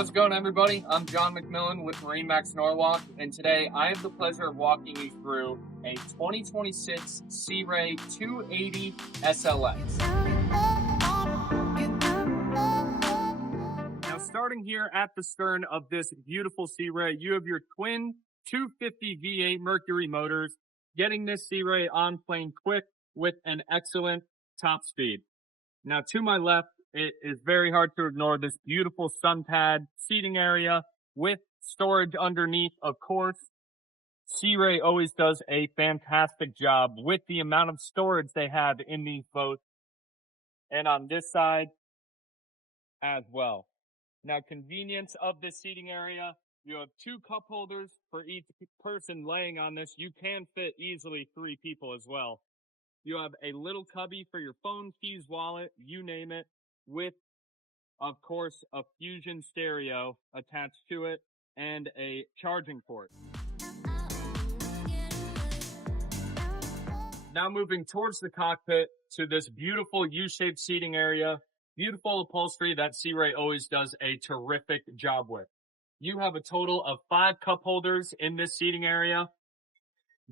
How's it going, everybody? I'm John McMillan with MarineMax Norwalk, and today I have the pleasure of walking you through a 2026 Sea Ray 280 SLX. Now, starting here at the stern of this beautiful Sea Ray, you have your twin 250 V8 Mercury motors, getting this Sea Ray on plane quick with an excellent top speed. Now, to my left, it is very hard to ignore this beautiful sun pad seating area with storage underneath, of course. Sea Ray always does a fantastic job with the amount of storage they have in these boats. And on this side as well. Now, convenience of this seating area, you have 2 cup holders for each person laying on this. You can fit easily 3 people as well. You have a little cubby for your phone, keys, wallet, you name it, with, of course, a Fusion stereo attached to it and a charging port. Now moving towards the cockpit to this beautiful U-shaped seating area, beautiful upholstery that Sea Ray always does a terrific job with. You have a total of 5 cup holders in this seating area.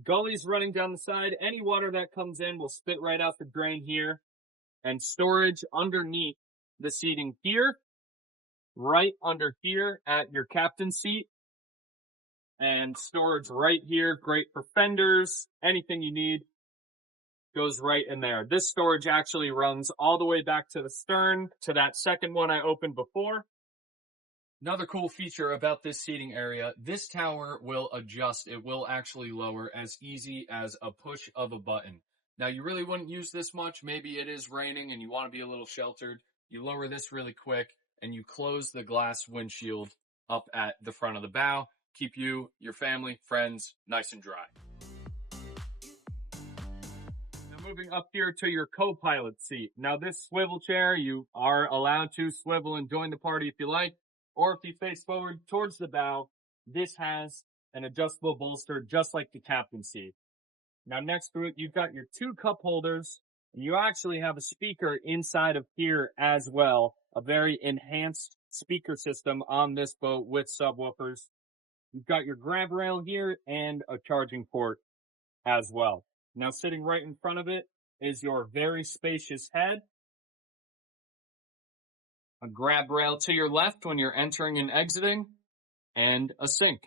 Gullies running down the side. Any water that comes in will spit right out the drain here. And storage underneath the seating here, right under here at your captain's seat. And storage right here, great for fenders, anything you need goes right in there. This storage actually runs all the way back to the stern, to that second one I opened before. Another cool feature about this seating area, this tower will adjust. It will actually lower as easy as a push of a button. Now, you really wouldn't use this much. Maybe it is raining and you want to be a little sheltered. You lower this really quick and you close the glass windshield up at the front of the bow. Keep you, your family, friends nice and dry. Now, moving up here to your co-pilot seat. Now, this swivel chair, you are allowed to swivel and join the party if you like. Or if you face forward towards the bow, this has an adjustable bolster just like the captain's seat. Now next to it, you've got your 2 cup holders, and you actually have a speaker inside of here as well. A very enhanced speaker system on this boat with subwoofers. You've got your grab rail here and a charging port as well. Now sitting right in front of it is your very spacious head. A grab rail to your left when you're entering and exiting, and a sink.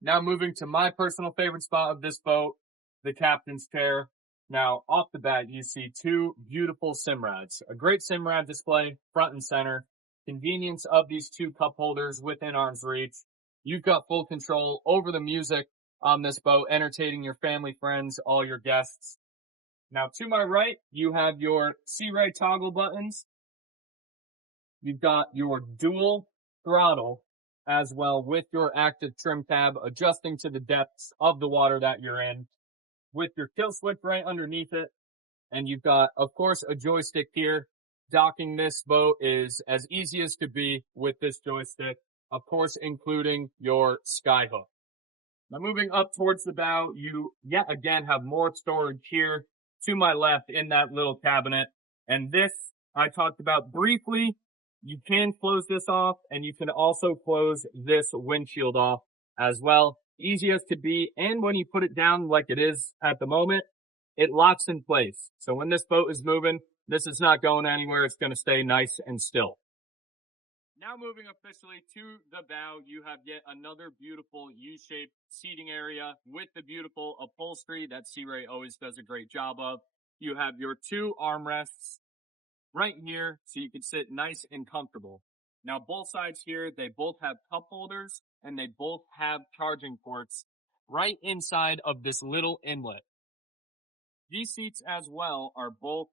Now moving to my personal favorite spot of this boat, the captain's chair. Now off the bat, you see 2 beautiful Simrads. A great Simrad display, front and center. Convenience of these 2 cup holders within arm's reach. You've got full control over the music on this boat, entertaining your family, friends, all your guests. Now to my right, you have your Sea Ray toggle buttons. You've got your dual throttle as well with your active trim tab adjusting to the depths of the water that you're in with your kill switch right underneath it. And you've got, of course, a joystick here. Docking this boat is as easy as could be with this joystick, of course, including your sky hook. Now moving up towards the bow, you yet again have more storage here to my left in that little cabinet. And this I talked about briefly. You can close this off, and you can also close this windshield off as well. Easy as could be, and when you put it down like it is at the moment, it locks in place. So when this boat is moving, this is not going anywhere. It's going to stay nice and still. Now moving officially to the bow, you have yet another beautiful U-shaped seating area with the beautiful upholstery that Sea Ray always does a great job of. You have your 2 armrests right here, so you can sit nice and comfortable. Now, both sides here, they both have cup holders, and they both have charging ports right inside of this little inlet. These seats as well are both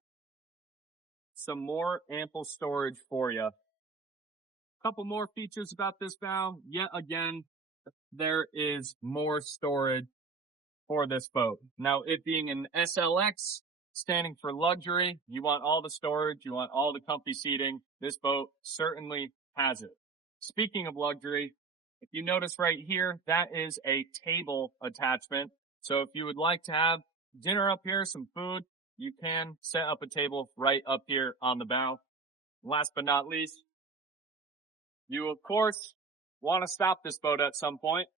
some more ample storage for you. Couple more features about this bow. Yet again, there is more storage for this boat. Now, it being an SLX, standing for luxury, you want all the storage, you want all the comfy seating. This boat certainly has it. Speaking of luxury, if you notice right here, that is a table attachment. So if you would like to have dinner up here, some food, you can set up a table right up here on the bow. Last but not least, You, of course, want to stop this boat at some point.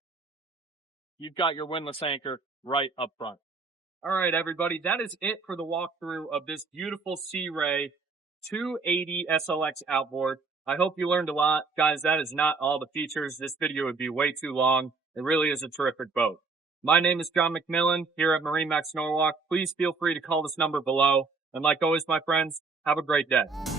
You've got your windlass anchor right up front. All right, everybody, that is it for the walkthrough of this beautiful Sea Ray 280 SLX outboard. I hope you learned a lot. Guys, that is not all the features. This video would be way too long. It really is a terrific boat. My name is John McMillan here at MarineMax Norwalk. Please feel free to call this number below. And like always, my friends, have a great day.